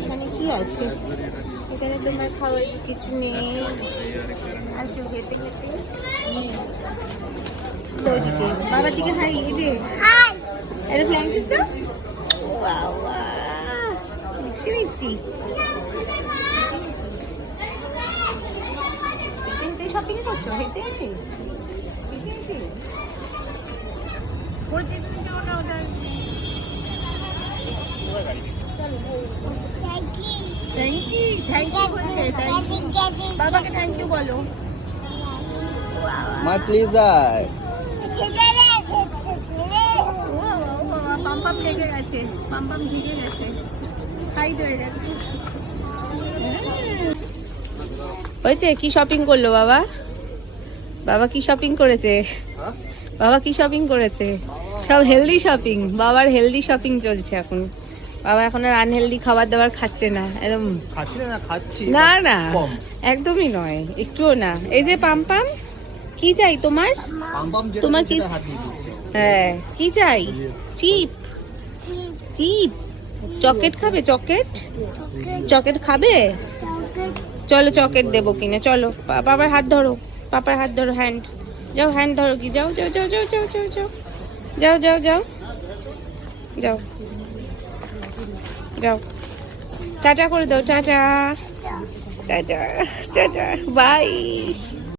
এখানে কি আছে? এখানে তোমার খাওয়ার কিছু নেই। আসো খেতে খেতে ওইদিকে বাবার দিকে। হাই, এই যে এটা ফ্ল্যাং কিস তো। মিষ্টি মিষ্টি। হেঁটে শপিং করছো? হেঁটে হেঁটে থ্যাংক ইউ বলছে। বাবাকে থ্যাংক ইউ বলো। My pleasure. পাম পাম লেগে গেছে, পাম পাম ভিজে গেছে, হাইট হয়ে গেছে। হয়েছে? কি শপিং করলো বাবা? বাবা কি শপিং করেছে? বাবা কি শপিং করেছে? সব হেলদি শপিং। বাবার হেলদি শপিং চলছে এখন। বাবা এখন আর আনহেলদি খাবার দাবার খাচ্ছে না, একদম খাচ্ছি না না, একদমই নয়, একটুও না। এই যে পাম পাম, কি চাই তোমার? তোমার কি? হ্যাঁ, কি চাই? Chip chip. চকলেট খাবে? চকলেট চকলেট খাবে? চলো চকলেট দেবো কিনে। চলো বাবার হাত ধরো, পাপার হাত ধরো, হ্যান্ড যাও, হ্যান্ড ধরো। কি যাও যাও যাও যাও যাও যাও যাও যাও যাও যাও যাও যাও। টাটা করে দাও। Tata tata tata, by.